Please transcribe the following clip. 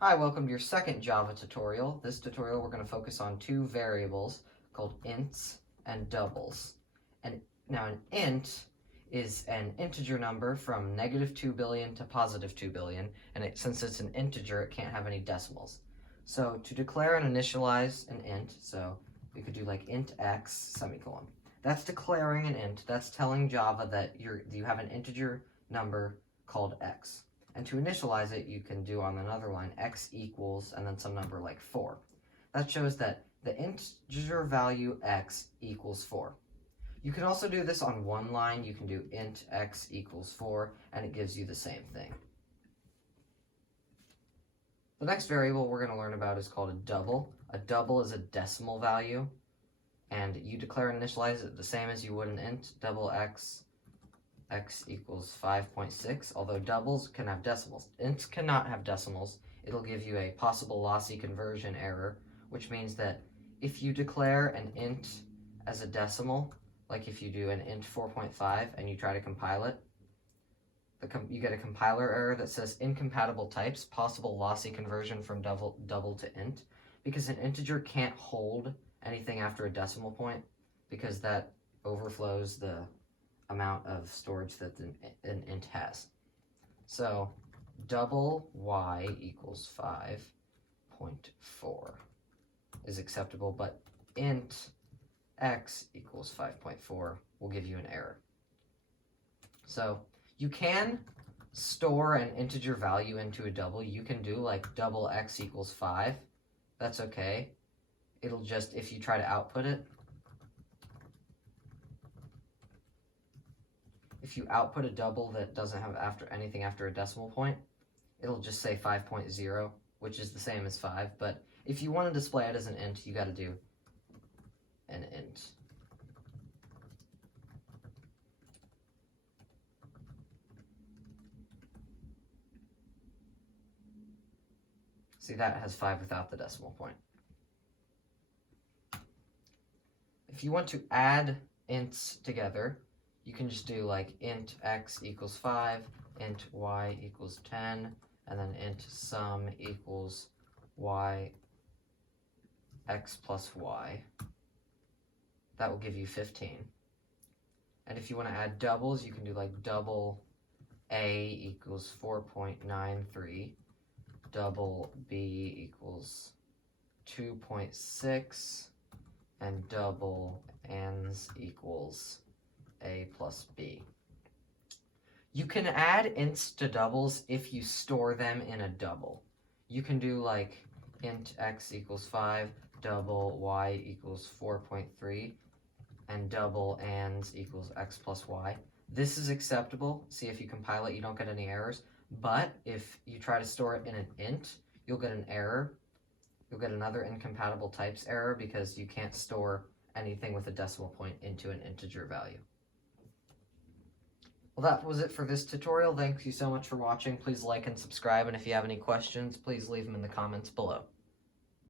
Hi, welcome to your second Java tutorial. This tutorial we're going to focus on two variables called ints and doubles. And now an int is an integer number from -2 billion to +2 billion, and since it's an integer, it can't have any decimals. So to declare and initialize an int, so we could do like int x semicolon. That's declaring an int. That's telling Java that you have an integer number called x. And to initialize it, you can do on another line x equals and then some number like 4. That shows that the integer value x equals 4. You can also do this on one line. You can do int x equals 4, and it gives you the same thing. The next variable we're going to learn about is called a double. A double is a decimal value, and you declare and initialize it the same as you would an int, double x equals 5.6, although doubles can have decimals. Ints cannot have decimals. It'll give you a possible lossy conversion error, which means that if you declare an int as a decimal, like if you do an int 4.5 and you try to compile it, you get a compiler error that says incompatible types, possible lossy conversion from double to int, because an integer can't hold anything after a decimal point, because that overflows the amount of storage that an int has. So double y equals 5.4 is acceptable, but int x equals 5.4 will give you an error. So you can store an integer value into a double. You can do like double x equals 5. That's okay. It'll just, if you try to output it, if you output a double that doesn't have anything after a decimal point, it'll just say 5.0, which is the same as 5. But if you want to display it as an int, you got to do an int. See, that has 5 without the decimal point. If you want to add ints together, you can just do like int x equals 5, int y equals 10, and then int sum equals y x plus y. That will give you 15. And if you want to add doubles, you can do like double a equals 4.93, double b equals 2.6, and double ans equals a plus b. You can add ints to doubles if you store them in a double. You can do like int x equals 5, double y equals 4.3, and double ans equals x plus y. This is acceptable. See, if you compile it, you don't get any errors. But if you try to store it in an int, you'll get an error. You'll get another incompatible types error because you can't store anything with a decimal point into an integer value. Well, that was it for this tutorial. Thank you so much for watching. Please like and subscribe, and if you have any questions, please leave them in the comments below.